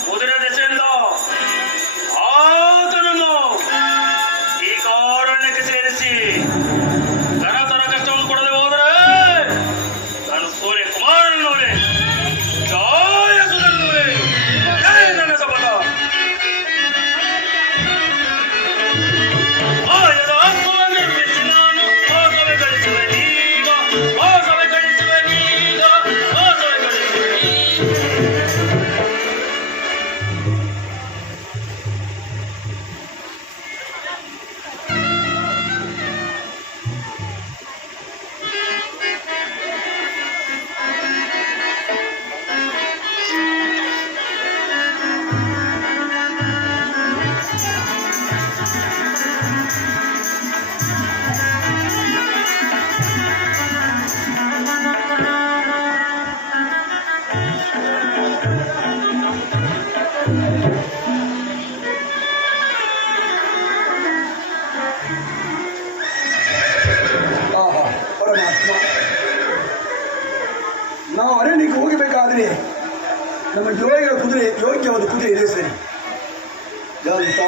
ಕುದುರೆ ದೆಸೆಯಿಂದ ಆತನನ್ನು ಈ ಕಾರಣ್ಯಕ್ಕೆ ಸೇರಿಸಿ ತರ ಕಷ್ಟವನ್ನು ಕೊಡದೆ ಹೋದರೆ ನಾನು ಸೂರ್ಯ ಕುಮಾರನವೇ ಜಯ ಸುಧನ್ನುವೆ ಜಯ ನನ್ನ ಸಬಲ ಮಾಯದ ಆತ್ಮವನ್ನು ನಿರ್ಮಿಸಿ ನಾನು ಮೋಸವೇ ಗಳಿಸುವೆನೀಗ ಮೋಸವೇ ಗಳಿಸುವೆನೀಗ ಮೋಸವೇ ಗಳಿಸುವೆನೀಗ. ನಾವು ಅರಣ್ಯಕ್ಕೆ ಹೋಗಬೇಕಾದ್ರೆ ನಮ್ಮ ಯೋಗ್ಯವಾದ ಕುದುರೆ ಇದೆ ಸರಿ. ಜಂತ